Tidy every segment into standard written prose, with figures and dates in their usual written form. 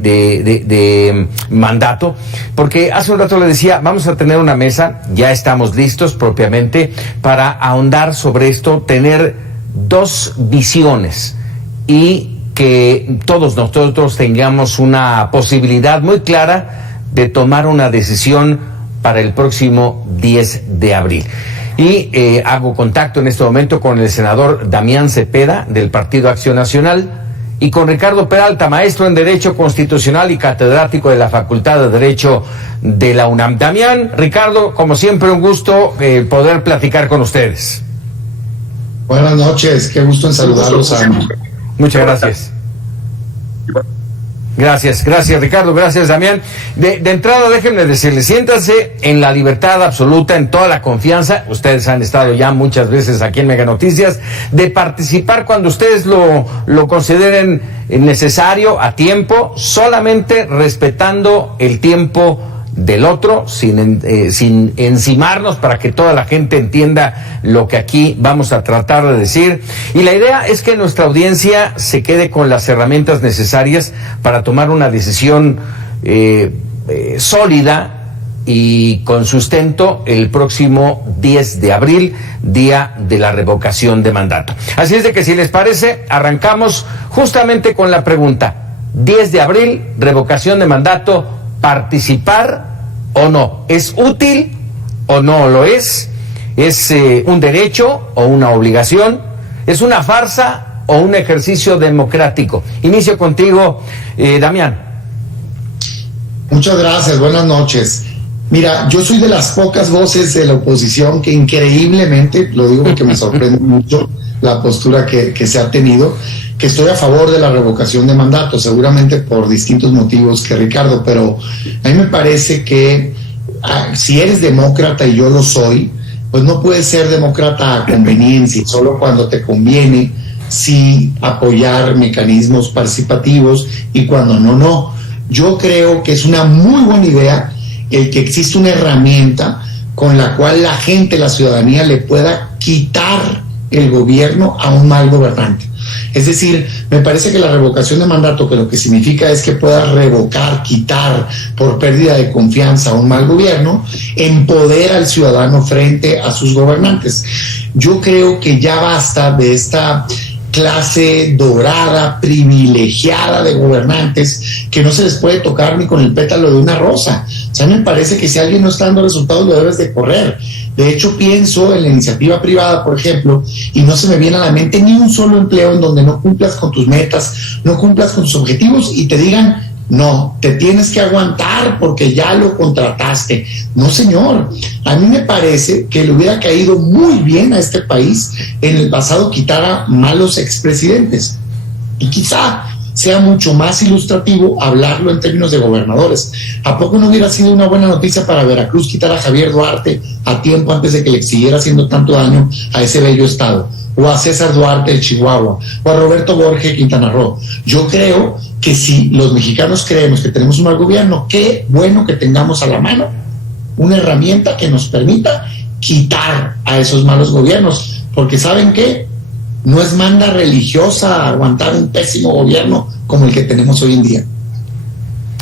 de mandato, porque hace un rato le decía, vamos a tener una mesa, ya estamos listos propiamente para ahondar sobre esto, tener dos visiones y que todos nosotros tengamos una posibilidad muy clara de tomar una decisión para el próximo 10 de abril. Y hago contacto en este momento con el senador Damián Cepeda del Partido Acción Nacional y con Ricardo Peralta, maestro en Derecho Constitucional y catedrático de la Facultad de Derecho de la UNAM. Damián, Ricardo, como siempre, un gusto poder platicar con ustedes. Buenas noches, qué gusto en saludarlos. Muchas gracias. Gracias Ricardo, gracias Damián. De entrada déjenme decirles, siéntanse en la libertad absoluta, en toda la confianza, ustedes han estado ya muchas veces aquí en Mega Noticias, de participar cuando ustedes lo consideren necesario, a tiempo, solamente respetando el tiempo del otro, sin encimarnos, para que toda la gente entienda lo que aquí vamos a tratar de decir. Y la idea es que nuestra audiencia se quede con las herramientas necesarias para tomar una decisión sólida y con sustento el próximo 10 de abril, día de la revocación de mandato. Así es de que, si les parece, arrancamos justamente con la pregunta: 10 de abril, revocación de mandato, ¿participar o no? ¿Es útil o no lo es? ¿Es un derecho o una obligación? ¿Es una farsa o un ejercicio democrático? Inicio contigo, Damián. Muchas gracias, buenas noches. Mira, yo soy de las pocas voces de la oposición que increíblemente, lo digo porque me sorprende mucho la postura que se ha tenido, que estoy a favor de la revocación de mandato, seguramente por distintos motivos que Ricardo, pero a mí me parece que si eres demócrata, y yo lo soy, pues no puedes ser demócrata a conveniencia, solo cuando te conviene sí apoyar mecanismos participativos y cuando no. Yo creo que es una muy buena idea el que existe una herramienta con la cual la gente, la ciudadanía, le pueda quitar el gobierno a un mal gobernante. Es decir, me parece que la revocación de mandato, que lo que significa es que pueda revocar, quitar por pérdida de confianza a un mal gobierno, empodera al ciudadano frente a sus gobernantes. Yo creo que ya basta de esta clase dorada, privilegiada de gobernantes que no se les puede tocar ni con el pétalo de una rosa. O sea, me parece que si alguien no está dando resultados, lo debes de correr. De hecho, pienso en la iniciativa privada, por ejemplo, y no se me viene a la mente ni un solo empleo en donde no cumplas con tus metas, no cumplas con tus objetivos y te digan: no, te tienes que aguantar porque ya lo contrataste. No, señor. A mí me parece que le hubiera caído muy bien a este país en el pasado quitar a malos expresidentes. Y quizá sea mucho más ilustrativo hablarlo en términos de gobernadores. ¿A poco no hubiera sido una buena noticia para Veracruz quitar a Javier Duarte a tiempo antes de que le siguiera haciendo tanto daño a ese bello estado? O a César Duarte de Chihuahua, o a Roberto Borges de Quintana Roo. Yo creo que si los mexicanos creemos que tenemos un mal gobierno, qué bueno que tengamos a la mano una herramienta que nos permita quitar a esos malos gobiernos, porque ¿saben qué? No es manda religiosa aguantar un pésimo gobierno como el que tenemos hoy en día.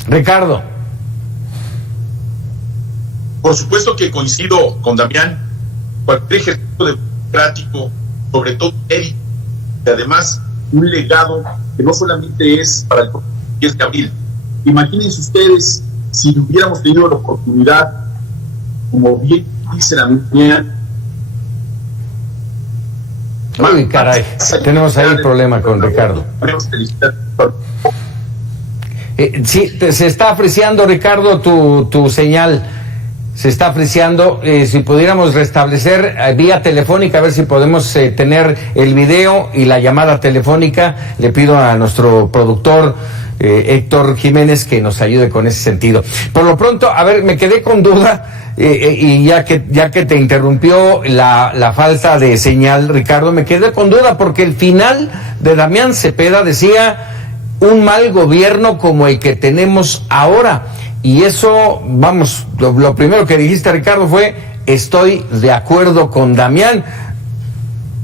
Ricardo. Por supuesto que coincido con Damián. Cualquier ejercicio democrático, sobre todo ético, y además un legado que no solamente es para el 10 de abril. Imagínense ustedes si hubiéramos tenido la oportunidad, como bien dice la mía. Uy, caray, tenemos ahí el problema con Ricardo. Sí, se está apreciando, Ricardo, tu señal. Se está apreciando. Si pudiéramos restablecer vía telefónica, a ver si podemos tener el video y la llamada telefónica. Le pido a nuestro productor Héctor Jiménez que nos ayude con ese sentido. Por lo pronto, a ver, me quedé con duda y ya que te interrumpió la falta de señal, Ricardo, me quedé con duda porque el final de Damián Cepeda decía: un mal gobierno como el que tenemos ahora. Y eso, vamos, lo primero que dijiste, Ricardo, fue: estoy de acuerdo con Damián.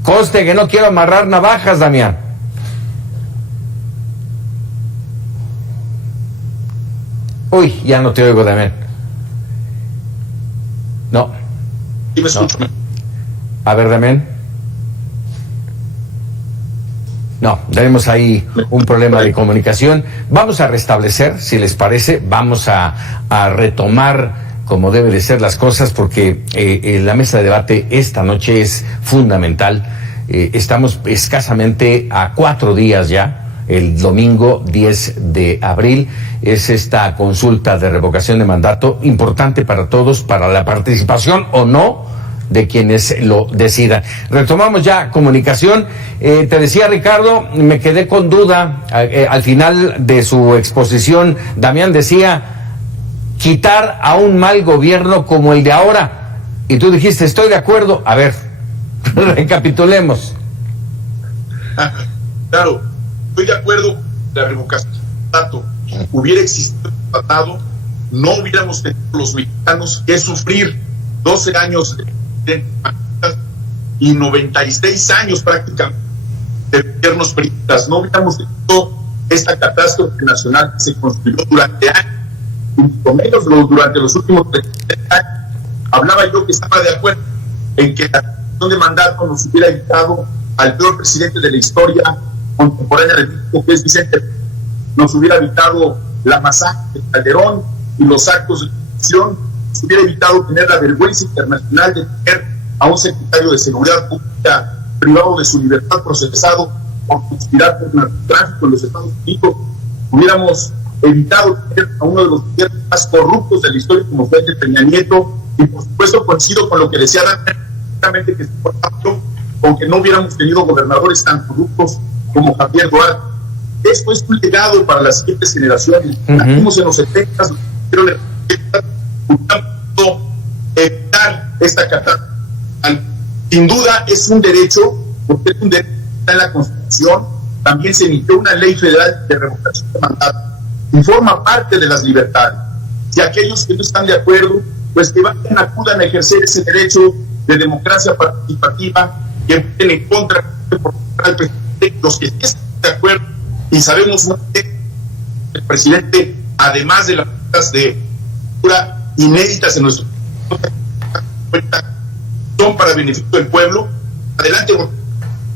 Conste que no quiero amarrar navajas, Damián. Uy, ya no te oigo, Damián. No. Sí, me escucho. No. A ver, Damián. No, tenemos ahí un problema de comunicación. Vamos a restablecer, si les parece, vamos a retomar como debe de ser las cosas, porque la mesa de debate esta noche es fundamental. Estamos escasamente a 4 días ya. El domingo 10 de abril es esta consulta de revocación de mandato, importante para todos, para la participación o no de quienes lo decidan. Retomamos ya comunicación. Te decía, Ricardo, me quedé con duda al final de su exposición. Damián decía, quitar a un mal gobierno como el de ahora. Y tú dijiste, estoy de acuerdo. A ver, recapitulemos. Claro, estoy de acuerdo. La revocación del mandato hubiera existido en el tratado, no hubiéramos tenido los mexicanos que sufrir 12 años de y 96 años prácticamente de gobiernos priistas. No hubiéramos tenido esta catástrofe nacional que se construyó durante años, y por menos durante los últimos 30 años. Hablaba yo que estaba de acuerdo en que la revocación de mandato nos hubiera evitado al peor presidente de la historia contemporánea de México, que es Vicente. Nos hubiera evitado la masacre de Calderón y los actos de corrupción. Nos hubiera evitado tener la vergüenza internacional de tener a un secretario de Seguridad Pública privado de su libertad, procesado por conspirar por narcotráfico en los Estados Unidos. Hubiéramos evitado tener a uno de los gobiernos más corruptos de la historia, como fue el de Peña Nieto, y por supuesto coincido con lo que decía Dan, que con que no hubiéramos tenido gobernadores tan corruptos como Javier Duarte. Esto es un legado para las siguientes generaciones. Nacimos en los 70, evitar esta catástrofe. Sin duda es un derecho, porque es un derecho que está en la Constitución. También se emitió una ley federal de revocación de mandato y forma parte de las libertades. Si aquellos que no están de acuerdo, pues que vayan, acudan a ejercer ese derecho de democracia participativa, que estén en contra del presidente, los que estén de acuerdo. Y sabemos que el presidente, además de las cosas de cultura inéditas en nuestro son para beneficio del pueblo, adelante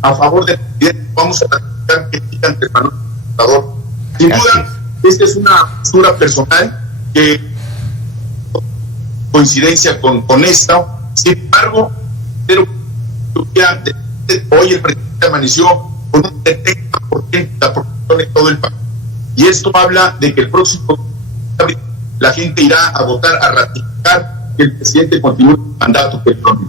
a favor del presidente. Vamos a ratificar que diga ante el Salvador. Sin duda, esta es una postura personal que coincidencia con esta. Sin embargo, pero hoy el presidente amaneció con un 70% de todo el país. Y esto habla de que el próximo abril la gente irá a votar, a ratificar que el presidente continúe el mandato que tiene.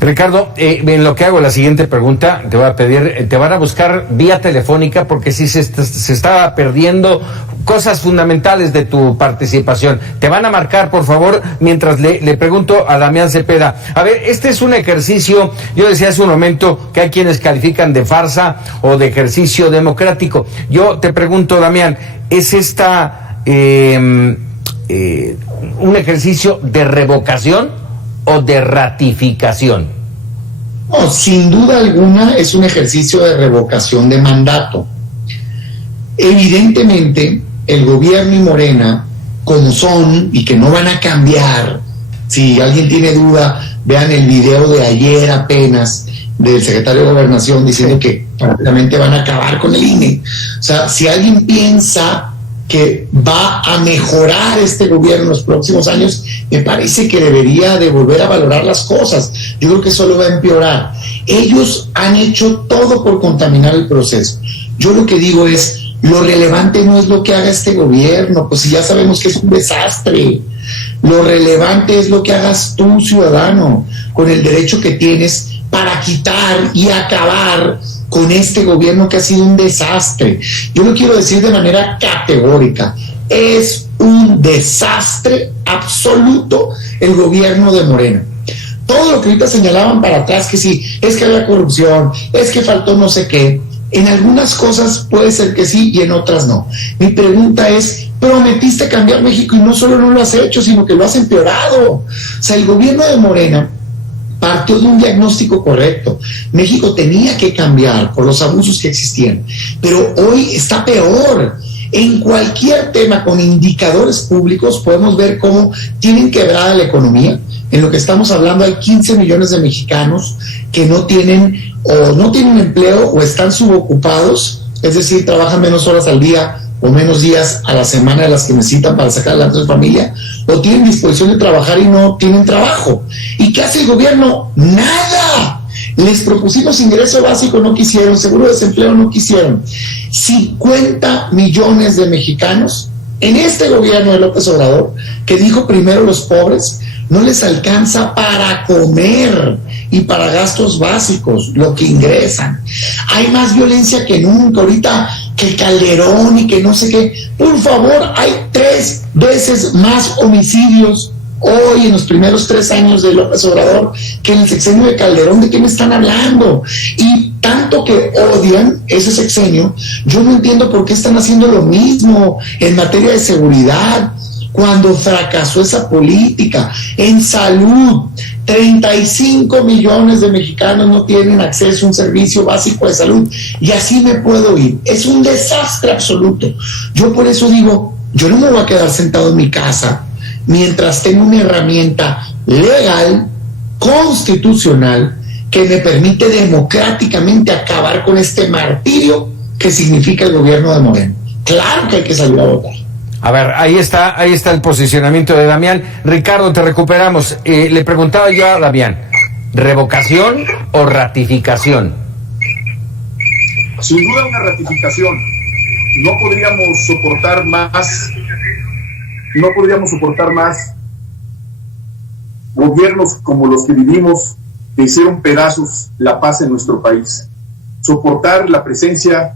Ricardo, en lo que hago la siguiente pregunta, te voy a pedir, te van a buscar vía telefónica porque sí se está perdiendo cosas fundamentales de tu participación. Te van a marcar, por favor, mientras le pregunto a Damián Cepeda. A ver, este es un ejercicio, yo decía hace un momento que hay quienes califican de farsa o de ejercicio democrático. Yo te pregunto, Damián, ¿es esta un ejercicio de revocación o de ratificación? No, sin duda alguna es un ejercicio de revocación de mandato. Evidentemente, el gobierno y Morena, como son y que no van a cambiar, si alguien tiene duda, vean el video de ayer apenas del secretario de Gobernación diciendo que prácticamente van a acabar con el INE. O sea, si alguien piensa que va a mejorar este gobierno en los próximos años, me parece que debería de volver a valorar las cosas. Yo creo que solo va a empeorar. Ellos han hecho todo por contaminar el proceso. Yo lo que digo es, lo relevante no es lo que haga este gobierno, pues si ya sabemos que es un desastre. Lo relevante es lo que hagas tú, ciudadano, con el derecho que tienes para quitar y acabar con este gobierno que ha sido un desastre. Yo lo quiero decir de manera categórica, es un desastre absoluto el gobierno de Morena. Todo lo que ahorita señalaban para atrás, que sí, es que había corrupción, es que faltó no sé qué, en algunas cosas puede ser que sí y en otras no. Mi pregunta es, prometiste cambiar México y no solo no lo has hecho, sino que lo has empeorado. O sea, el gobierno de Morena partió de un diagnóstico correcto. México tenía que cambiar por los abusos que existían, pero hoy está peor. En cualquier tema con indicadores públicos podemos ver cómo tienen quebrada la economía. En lo que estamos hablando hay 15 millones de mexicanos que no tienen empleo o están subocupados, es decir, trabajan menos horas al día o menos días a la semana de las que necesitan para sacar adelante a su familia, o tienen disposición de trabajar y no tienen trabajo. ¿Y qué hace el gobierno? ¡Nada! Les propusimos ingreso básico, no quisieron, seguro de desempleo, no quisieron. 50 millones de mexicanos en este gobierno de López Obrador, que dijo primero los pobres, no les alcanza para comer y para gastos básicos, lo que ingresan. Hay más violencia que nunca, ahorita que Calderón y que no sé qué. Por favor, hay 3 veces más homicidios hoy en los primeros 3 años de López Obrador que en el sexenio de Calderón. ¿De qué me están hablando? Y tanto que odian ese sexenio, yo no entiendo por qué están haciendo lo mismo en materia de seguridad, cuando fracasó esa política. En salud, 35 millones de mexicanos no tienen acceso a un servicio básico de salud, y así me puedo ir. Es un desastre absoluto. Yo por eso digo, yo no me voy a quedar sentado en mi casa mientras tengo una herramienta legal, constitucional, que me permite democráticamente acabar con este martirio que significa el gobierno de Moreno. Claro que hay que salir a votar. A ver, ahí está el posicionamiento de Damián. Ricardo, te recuperamos. Le preguntaba yo a Damián, ¿revocación o ratificación? Sin duda una ratificación. No podríamos soportar más gobiernos como los que vivimos, que hicieron pedazos la paz en nuestro país. Soportar la presencia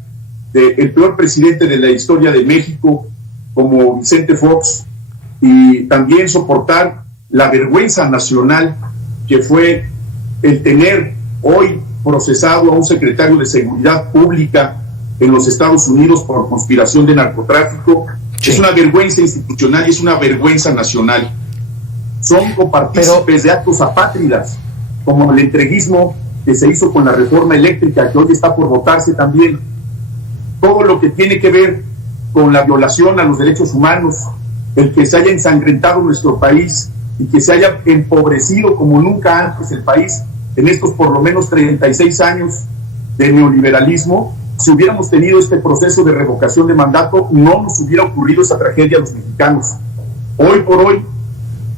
del peor presidente de la historia de México, como Vicente Fox, y también soportar la vergüenza nacional que fue el tener hoy procesado a un secretario de Seguridad Pública en los Estados Unidos por conspiración de narcotráfico. Sí. Es una vergüenza institucional y es una vergüenza nacional. Son copartícipes de actos apátridas, como el entreguismo que se hizo con la reforma eléctrica, que hoy está por votarse también. Todo lo que tiene que ver con la violación a los derechos humanos, el que se haya ensangrentado nuestro país y que se haya empobrecido como nunca antes el país en estos por lo menos 36 años de neoliberalismo. Si hubiéramos tenido este proceso de revocación de mandato, no nos hubiera ocurrido esa tragedia a los mexicanos. Hoy por hoy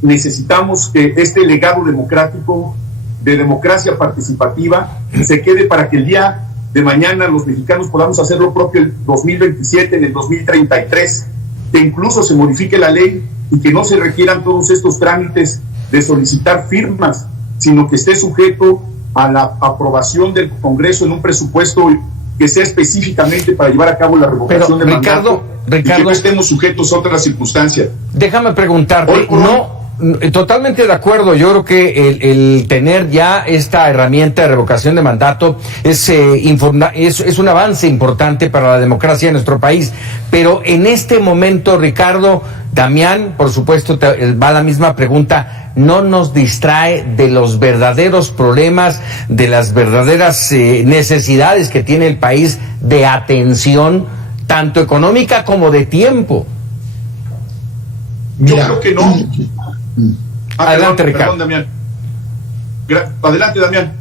necesitamos que este legado democrático, de democracia participativa, se quede para que el día de mañana los mexicanos podamos hacer lo propio en el 2027, en el 2033, que incluso se modifique la ley y que no se requieran todos estos trámites de solicitar firmas, sino que esté sujeto a la aprobación del Congreso en un presupuesto que sea específicamente para llevar a cabo la revocación de mandato, y que no estemos sujetos a otras circunstancias. Déjame preguntarte, totalmente de acuerdo. Yo creo que el tener ya esta herramienta de revocación de mandato es un avance importante para la democracia de nuestro país. Pero en este momento, Ricardo, Damián, por supuesto, va la misma pregunta, ¿no nos distrae de los verdaderos problemas, de las verdaderas necesidades que tiene el país de atención, tanto económica como de tiempo? Yo creo que no. Adelante, Ricardo. Perdón, Damián. Adelante, Damián.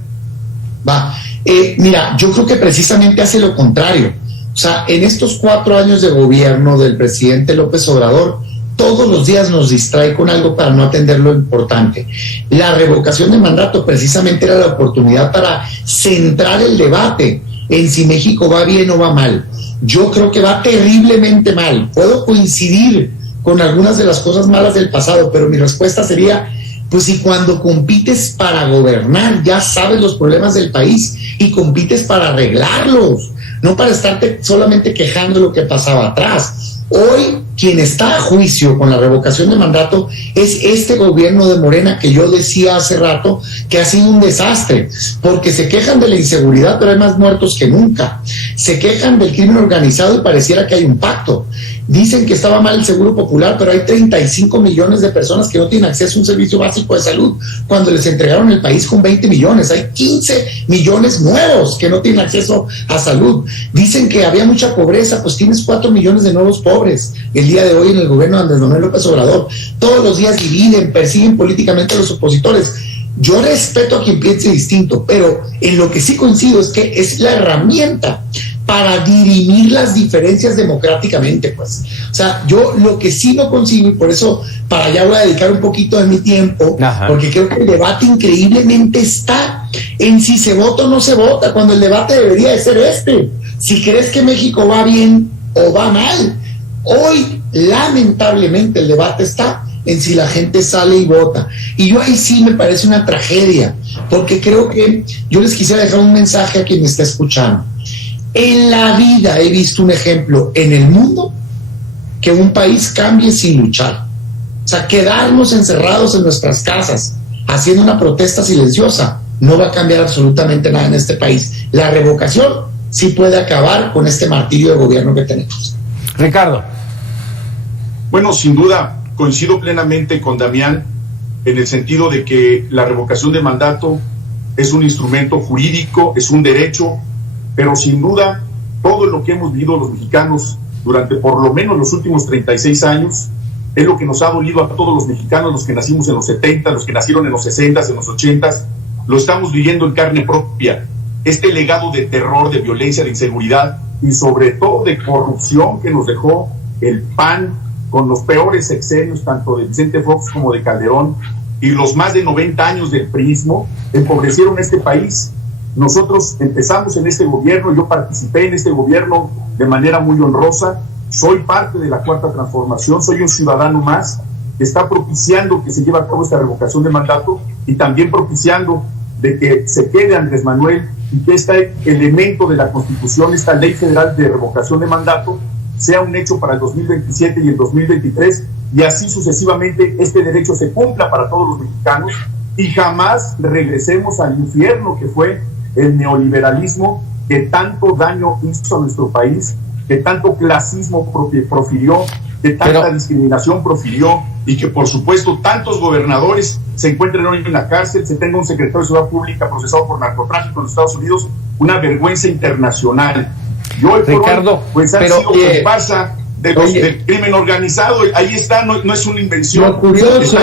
Mira, yo creo que precisamente hace lo contrario. O sea, en estos 4 años de gobierno del presidente López Obrador, todos los días nos distrae con algo para no atender lo importante. La revocación de mandato precisamente era la oportunidad para centrar el debate en si México va bien o va mal. Yo creo que va terriblemente mal. Puedo coincidir con algunas de las cosas malas del pasado, pero mi respuesta sería, pues si cuando compites para gobernar ya sabes los problemas del país y compites para arreglarlos, no para estarte solamente quejando de lo que pasaba atrás. Hoy quien está a juicio con la revocación de mandato es este gobierno de Morena, que yo decía hace rato que ha sido un desastre, porque se quejan de la inseguridad, pero hay más muertos que nunca. Se quejan del crimen organizado y pareciera que hay un pacto. Dicen que estaba mal el seguro popular, pero hay 35 millones de personas que no tienen acceso a un servicio básico de salud, cuando les entregaron el país con 20 millones. Hay 15 millones nuevos que no tienen acceso a salud. Dicen que había mucha pobreza, pues tienes 4 millones de nuevos pobres el día de hoy en el gobierno de Andrés Manuel López Obrador. Todos los días dividen, persiguen políticamente a los opositores. Yo respeto a quien piense distinto, pero en lo que sí coincido es que es la herramienta para dirimir las diferencias democráticamente, pues. O sea, yo lo que sí no consigo, y por eso para allá voy a dedicar un poquito de mi tiempo, porque creo que el debate increíblemente está en si se vota o no se vota, cuando el debate debería de ser si crees que México va bien o va mal. Hoy, lamentablemente, el debate está en si la gente sale y vota. Y yo ahí sí me parece una tragedia, porque creo que yo les quisiera dejar un mensaje a quien me está escuchando. En la vida he visto un ejemplo en el mundo que un país cambie sin luchar. O sea, quedarnos encerrados en nuestras casas haciendo una protesta silenciosa no va a cambiar absolutamente nada en este país. La revocación sí puede acabar con este martirio de gobierno que tenemos. Ricardo. Bueno, sin duda coincido plenamente con Damián en el sentido de que la revocación de mandato es un instrumento jurídico, es un derecho, pero sin duda todo lo que hemos vivido los mexicanos durante por lo menos los últimos 36 años es lo que nos ha dolido a todos los mexicanos, los que nacimos en los 70, los que nacieron en los 60, en los 80, lo estamos viviendo en carne propia. Este legado de terror, de violencia, de inseguridad y sobre todo de corrupción que nos dejó el PAN con los peores sexenios tanto de Vicente Fox como de Calderón y los más de 90 años del priismo empobrecieron este país. Nosotros empezamos en este gobierno, yo participé en este gobierno de manera muy honrosa, soy parte de la Cuarta Transformación, soy un ciudadano más que está propiciando que se lleve a cabo esta revocación de mandato y también propiciando de que se quede Andrés Manuel y que este elemento de la Constitución, esta ley federal de revocación de mandato, sea un hecho para el 2027 y el 2023 y así sucesivamente este derecho se cumpla para todos los mexicanos y jamás regresemos al infierno que fue el neoliberalismo que tanto daño hizo a nuestro país, que tanto clasismo profirió, que tanta discriminación profirió y que por supuesto tantos gobernadores se encuentren hoy en la cárcel, se tenga un secretario de Seguridad Pública procesado por narcotráfico en los Estados Unidos, una vergüenza internacional. Y hoy Ricardo, por hoy, pues han sido comparsa del crimen organizado. Ahí está, no es una invención. Lo curioso,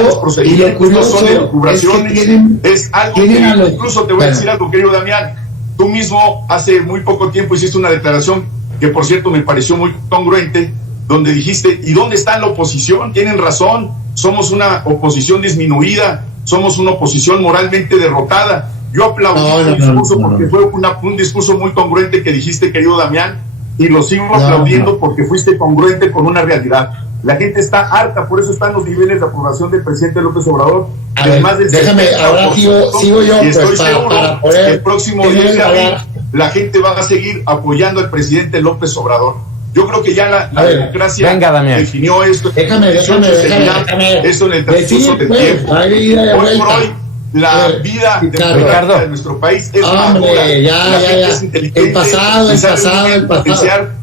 no son elucubraciones, es algo que incluso te voy a decir algo, querido Damián. Tú mismo hace muy poco tiempo hiciste una declaración que por cierto me pareció muy congruente, donde dijiste, ¿y dónde está la oposición? Tienen razón, somos una oposición disminuida, somos una oposición moralmente derrotada. Yo aplaudí tu discurso porque fue un discurso muy congruente que dijiste, querido Damián, y lo sigo aplaudiendo porque fuiste congruente con una realidad. La gente está harta, por eso están los niveles de aprobación del presidente López Obrador. Además del déjame, ahora sigo yo, y estoy pues, seguro para poder que el próximo 10 de abril la gente va a seguir apoyando al presidente López Obrador. Yo creo que ya la democracia definió esto. Déjame. Esto en el transcurso del tiempo. Hoy por hoy, la vida democrática de nuestro país es madura. Ya. El pasado.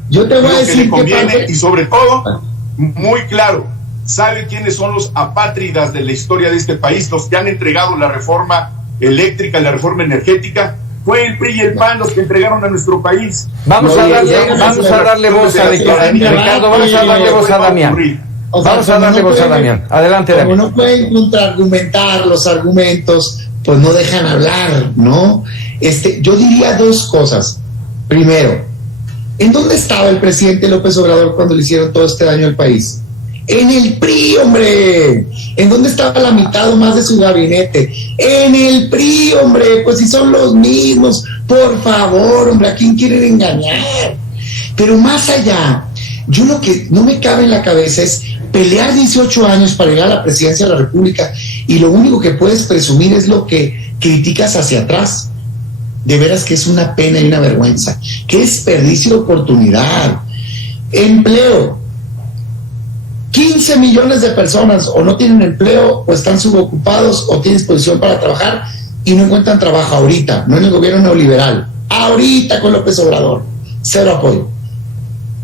Yo te voy a decir que conviene y sobre todo, muy claro, sabe quiénes son los apátridas de la historia de este país, los que han entregado la reforma eléctrica, la reforma energética. Fue el PRI y el PAN los que entregaron a nuestro país. Vamos a darle voz a Ricardo, vamos a darle voz a Damián. Vamos a darle voz a Damián. Adelante, Damián. Como no pueden contraargumentar los argumentos, pues no dejan hablar, ¿no? Yo diría dos cosas. Primero, ¿en dónde estaba el presidente López Obrador cuando le hicieron todo este daño al país? En el PRI, hombre. ¿En dónde estaba la mitad o más de su gabinete? En el PRI, hombre. Pues si son los mismos. Por favor, hombre, ¿a quién quieren engañar? Pero más allá, yo lo que no me cabe en la cabeza es pelear 18 años para llegar a la presidencia de la República y lo único que puedes presumir es lo que criticas hacia atrás. De veras que es una pena y una vergüenza. Qué desperdicio de oportunidad. Empleo. 15 millones de personas o no tienen empleo, o están subocupados, o tienen disposición para trabajar y no encuentran trabajo ahorita, no en el gobierno neoliberal, ahorita con López Obrador, cero apoyo.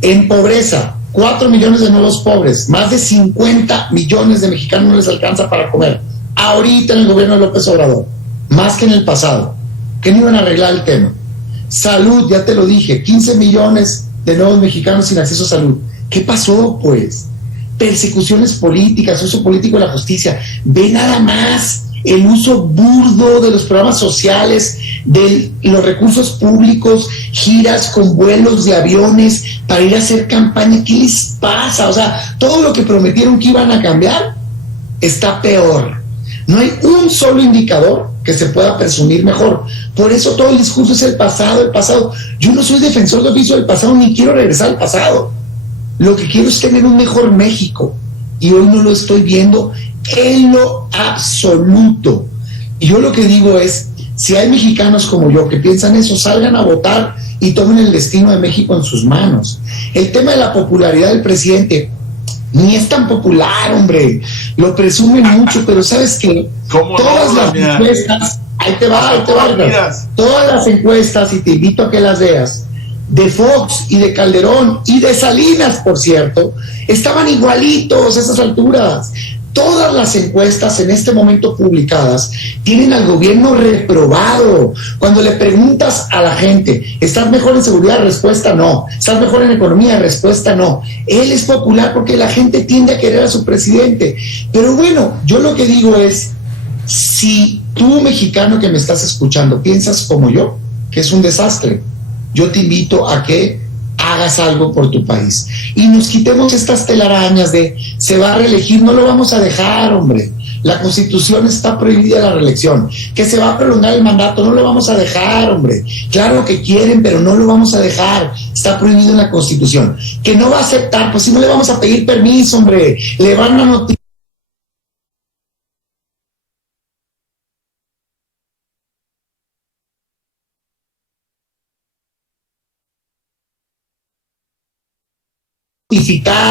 En pobreza, 4 millones de nuevos pobres, más de 50 millones de mexicanos no les alcanza para comer, ahorita en el gobierno de López Obrador, más que en el pasado, que no iban a arreglar el tema. Salud, ya te lo dije, 15 millones de nuevos mexicanos sin acceso a salud. ¿Qué pasó, pues? Persecuciones políticas, uso político de la justicia. Ve nada más el uso burdo de los programas sociales, de los recursos públicos, giras con vuelos de aviones para ir a hacer campaña. ¿Qué les pasa? O sea, todo lo que prometieron que iban a cambiar está peor. No hay un solo indicador que se pueda presumir mejor. Por eso todo el discurso es el pasado, el pasado. Yo no soy defensor de lo que hizo el pasado, ni quiero regresar al pasado. Lo que quiero es tener un mejor México. Y hoy no lo estoy viendo en lo absoluto. Y yo lo que digo es, si hay mexicanos como yo que piensan eso, salgan a votar y tomen el destino de México en sus manos. El tema de la popularidad del presidente ni es tan popular, hombre. Lo presumen mucho, pero ¿sabes qué? Todas las encuestas, ahí te va, todas las encuestas, y te invito a que las veas, de Fox y de Calderón y de Salinas, por cierto, estaban igualitos a esas alturas. Todas las encuestas en este momento publicadas tienen al gobierno reprobado. Cuando le preguntas a la gente, ¿estás mejor en seguridad? Respuesta no. ¿Estás mejor en economía? Respuesta no. Él es popular porque la gente tiende a querer a su presidente. Pero bueno, yo lo que digo es, si tú, mexicano que me estás escuchando, piensas como yo, que es un desastre, yo te invito a que hagas algo por tu país y nos quitemos estas telarañas de se va a reelegir. No lo vamos a dejar, hombre. La Constitución está prohibida la reelección. Que se va a prolongar el mandato, no lo vamos a dejar, hombre. Claro que quieren, pero no lo vamos a dejar. Está prohibido en la Constitución. Que no va a aceptar, pues si no le vamos a pedir permiso, hombre. Le van a notificar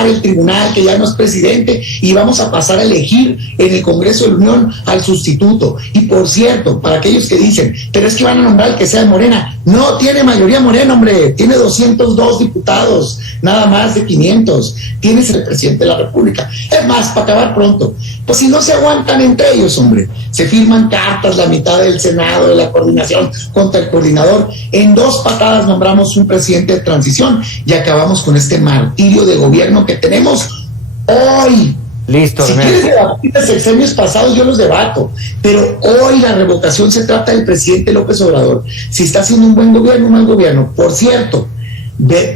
el tribunal que ya no es presidente y vamos a pasar a elegir en el Congreso de la Unión al sustituto. Y por cierto, para aquellos que dicen, pero es que van a nombrar al que sea de Morena, no tiene mayoría Morena, hombre, tiene 202 diputados, nada más de 500, tienes el presidente de la República. Es más, para acabar pronto, pues si no se aguantan entre ellos, hombre, se firman cartas, la mitad del Senado, de la coordinación contra el coordinador, en 2 patadas nombramos un presidente de transición y acabamos con este martirio de gobierno que tenemos hoy. Listo. Si quieres debatir de sexenios pasados, yo los debato, pero hoy la revocación se trata del presidente López Obrador. Si está haciendo un buen gobierno o un mal gobierno. Por cierto,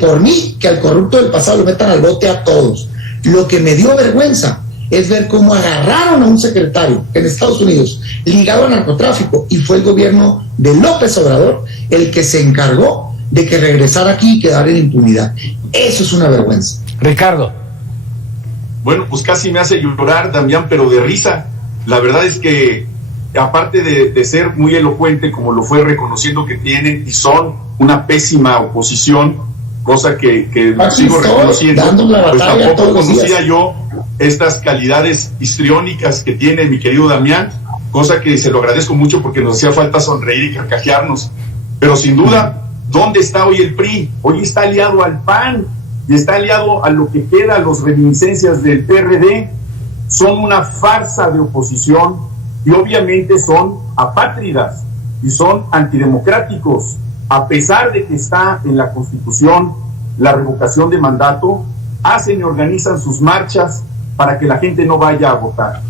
por mí, que al corrupto del pasado lo metan al bote a todos. Lo que me dio vergüenza es ver cómo agarraron a un secretario en Estados Unidos ligado al narcotráfico, y fue el gobierno de López Obrador el que se encargó de que regresara aquí y quedara en impunidad. Eso es una vergüenza. Ricardo. Bueno, pues casi me hace llorar, Damián, pero de risa. La verdad es que, aparte de ser muy elocuente, como lo fue reconociendo que tienen y son una pésima oposición, cosa que sigo reconociendo, pues tampoco conocía yo estas calidades histriónicas que tiene mi querido Damián, cosa que se lo agradezco mucho porque nos hacía falta sonreír y carcajearnos. Pero sin duda, ¿dónde está hoy el PRI? Hoy está aliado al PAN y está aliado a lo que queda, a las reminiscencias del PRD. Son una farsa de oposición y obviamente son apátridas y son antidemocráticos. A pesar de que está en la Constitución la revocación de mandato, hacen y organizan sus marchas para que la gente no vaya a votar.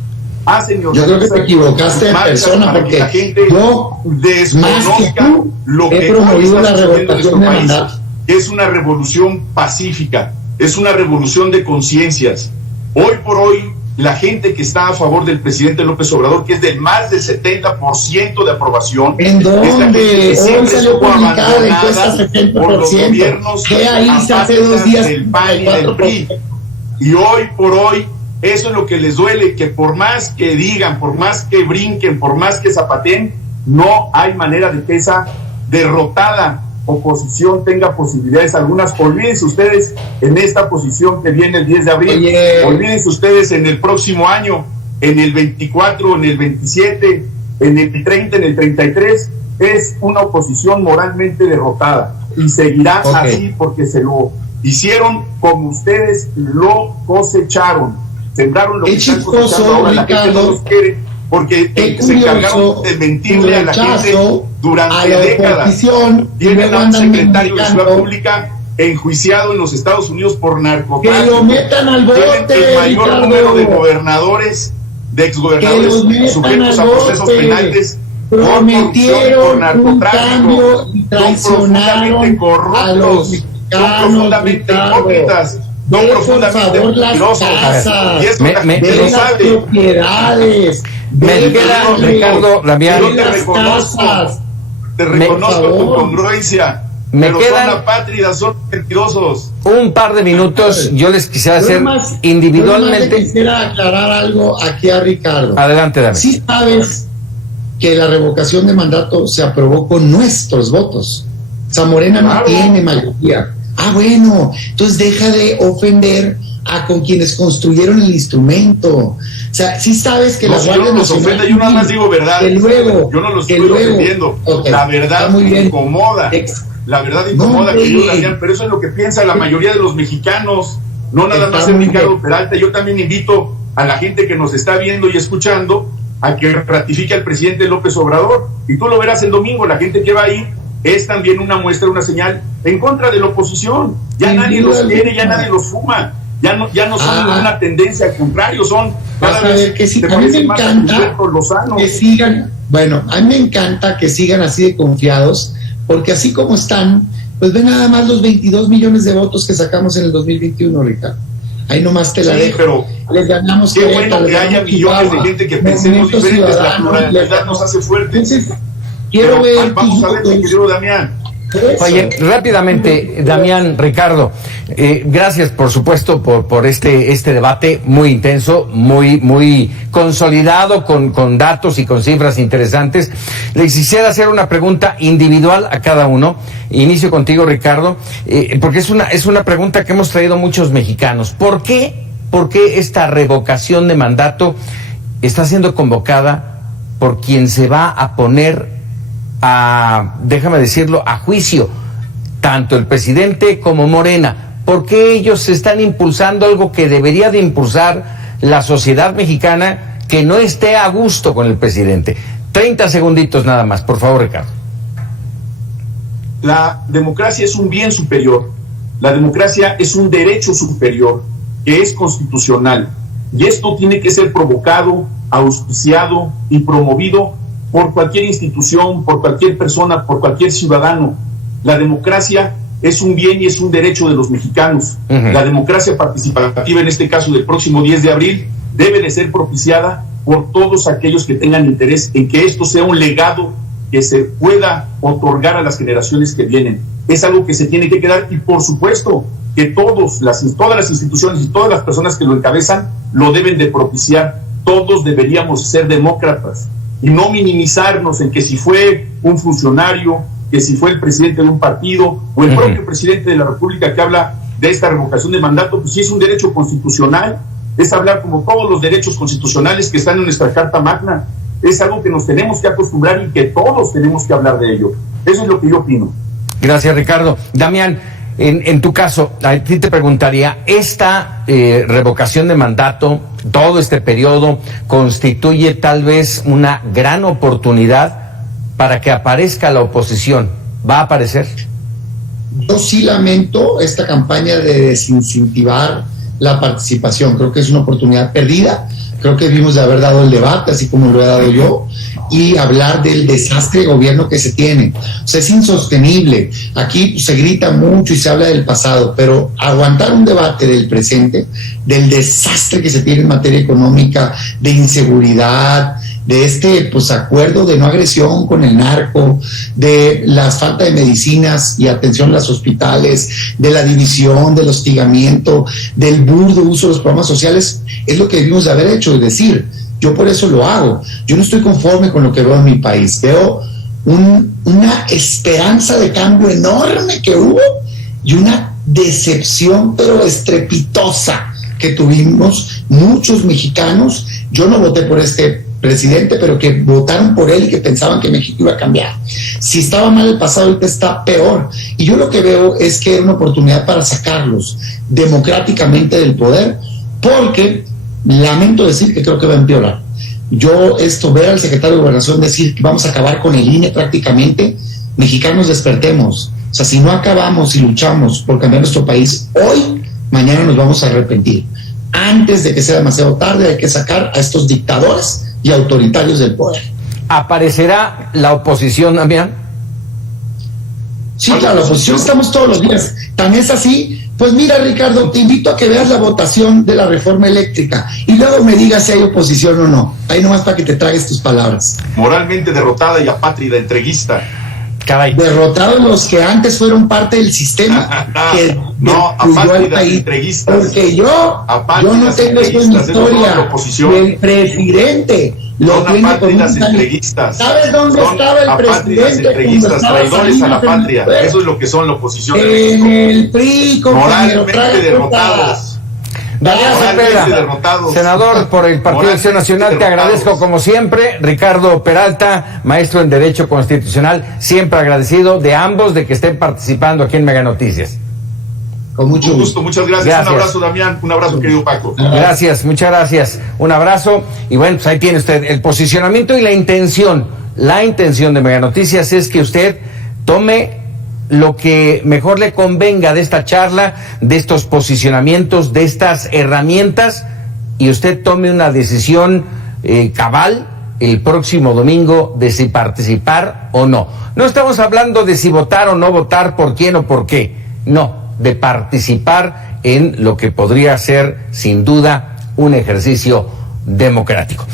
Hacen y yo creo que te equivocaste de persona, porque la gente yo, desconozca lo que he promovido la revocación de país. mandato. Es una revolución pacífica, es una revolución de conciencias. Hoy por hoy, la gente que está a favor del presidente López Obrador, que es del más del 70% de aprobación, ¿en dónde? Hoy salió publicada la encuesta 70%. Por los gobiernos que ahí hace 2 días del PAN y del PRI. Y hoy por hoy, eso es lo que les duele, que por más que digan, por más que brinquen, por más que zapateen, no hay manera de que esa derrotada oposición tenga posibilidades algunas. Olvídense ustedes en esta posición que viene el 10 de abril. Oye. Olvídense ustedes en el próximo año, en el 24, en el 27, en el 30, en el 33. Es una oposición moralmente derrotada y seguirá así porque se lo hicieron como ustedes lo cosecharon. Sembraron lo que están cosechando ahora. La gente no los quiere porque se encargaron de mentirle a la gente durante décadas. Tienen a un secretario de Seguridad Pública enjuiciado en los Estados Unidos por narcotráfico. Que lo metan al bote, tienen el mayor Ricardo. número de gobernadores, de exgobernadores sujetos a procesos penales. Prometieron un cambio y traicionaron a los mexicanos. Son profundamente hipócritas. Son profundamente mentirosos. Y esto la gente lo sabe. Propiedades. Me queda, Ricardo, Damián. Yo te reconozco tu congruencia. Pero quedan son apátridas, son mentirosos. Un par de minutos, yo les quisiera hacer individualmente. Yo quisiera aclarar algo aquí a Ricardo. Adelante, Damián. Sí sabes que la revocación de mandato se aprobó con nuestros votos. O sea, Morena no tiene mayoría. Ah, bueno, entonces deja de ofender a con quienes construyeron el instrumento. O sea, sí sabes que la Guardia Nacional... Yo nada más digo verdad. Yo no los estoy ofendiendo. Okay, la verdad incomoda. La verdad incomoda, querido Damián, pero eso es lo que piensa la mayoría de los mexicanos. No nada más en Ricardo Peralta. Yo también invito a la gente que nos está viendo y escuchando a que ratifique al presidente López Obrador. Y tú lo verás el domingo. La gente que va a ir es también una muestra, una señal en contra de la oposición. Ya nadie los quiere, ya nadie los fuma. Ya no son una tendencia, al contrario, son cada vez que sí, a mí me encanta que sigan, bueno, a mí me encanta que sigan así de confiados, porque así como están, pues ven nada más los 22 millones de votos que sacamos en el 2021, Ricardo. Ahí nomás te la dejo. Pero les ganamos. Qué bueno que haya millones de gente que pensemos diferentes, la pluralidad nos hace fuertes. Entonces, quiero ver. Vamos a ver, mi querido Damián. Oye, rápidamente, Damián, Ricardo, gracias por supuesto por este debate muy intenso, muy consolidado, con datos y con cifras interesantes. Les quisiera hacer una pregunta individual a cada uno. Inicio contigo, Ricardo, porque es una pregunta que hemos traído muchos mexicanos. ¿Por qué esta revocación de mandato está siendo convocada por quien se va a poner déjame decirlo, a juicio, tanto el presidente como Morena? ¿Por qué ellos están impulsando algo que debería de impulsar la sociedad mexicana, que no esté a gusto con el presidente? 30 segunditos nada más, por favor, Ricardo. La democracia es un bien superior, la democracia es un derecho superior que es constitucional, y esto tiene que ser provocado, auspiciado y promovido por cualquier institución, por cualquier persona, por cualquier ciudadano. La democracia es un bien y es un derecho de los mexicanos. La democracia participativa, en este caso del próximo 10 de abril, debe de ser propiciada por todos aquellos que tengan interés en que esto sea un legado que se pueda otorgar a las generaciones que vienen. Es algo que se tiene que quedar, y por supuesto que todas las instituciones y todas las personas que lo encabezan lo deben de propiciar. Todos deberíamos ser demócratas y no minimizarnos en que si fue un funcionario, que si fue el presidente de un partido o el propio presidente de la República que habla de esta revocación de mandato. Pues sí, es un derecho constitucional, es hablar como todos los derechos constitucionales que están en nuestra Carta Magna. Es algo que nos tenemos que acostumbrar y que todos tenemos que hablar de ello. Eso es lo que yo opino. Gracias, Ricardo. Damián, en tu caso, a ti te preguntaría, ¿esta revocación de mandato, todo este periodo, constituye tal vez una gran oportunidad para que aparezca la oposición? ¿Va a aparecer? Yo sí lamento esta campaña de desincentivar la participación. Creo que es una oportunidad perdida. Creo que debimos de haber dado el debate, así como lo he dado yo, y hablar del desastre de gobierno que se tiene. O sea, es insostenible. Aquí pues, se grita mucho y se habla del pasado, pero aguantar un debate del presente, del desastre que se tiene en materia económica, de inseguridad, de este acuerdo de no agresión con el narco, de la falta de medicinas y atención en los hospitales, de la división, del hostigamiento, del burdo uso de los programas sociales, es lo que debimos de haber hecho, es decir, yo por eso lo hago. Yo no estoy conforme con lo que veo en mi país. Veo una esperanza de cambio enorme que hubo y una decepción pero estrepitosa que tuvimos muchos mexicanos. Yo no voté por este presidente, pero que votaron por él y que pensaban que México iba a cambiar. Si estaba mal el pasado, ahorita está peor. Y yo lo que veo es que era una oportunidad para sacarlos democráticamente del poder, porque lamento decir que creo que va a empeorar. Yo ver al secretario de Gobernación decir que vamos a acabar con el INE prácticamente, mexicanos despertemos. O sea, si no acabamos y luchamos por cambiar nuestro país hoy, mañana nos vamos a arrepentir. Antes de que sea demasiado tarde, hay que sacar a estos dictadores y autoritarios del poder. ¿Aparecerá la oposición, Damián? Sí, claro, la oposición estamos todos los días. Tan es así, pues mira, Ricardo, te invito a que veas la votación de la reforma eléctrica y luego me digas si hay oposición o no. Ahí nomás para que te tragues tus palabras. Moralmente derrotada y apátrida, entreguista. Caray. Derrotados los que antes fueron parte del sistema que no, destruyó al país. Entreguistas. Porque yo no tengo eso en mi historia. Y el presidente lo tiene con un... ¿Sabes dónde estaba el presidente? Entreguistas, traidores a la patria. Eso es lo que son la oposición. En el PRI, moralmente derrotados. Damián Cepeda, senador por el Partido de Acción Nacional, te agradezco como siempre. Ricardo Peralta, maestro en Derecho Constitucional, siempre agradecido de ambos de que estén participando aquí en Mega Noticias. Con mucho gusto, muchas gracias. Un abrazo, Damián, un abrazo, querido Paco. Gracias, muchas gracias. Un abrazo. Y bueno, pues ahí tiene usted el posicionamiento y la intención. La intención de Mega Noticias es que usted tome lo que mejor le convenga de esta charla, de estos posicionamientos, de estas herramientas, y usted tome una decisión cabal el próximo domingo de si participar o no. No estamos hablando de si votar o no votar, por quién o por qué, no, de participar en lo que podría ser sin duda un ejercicio democrático.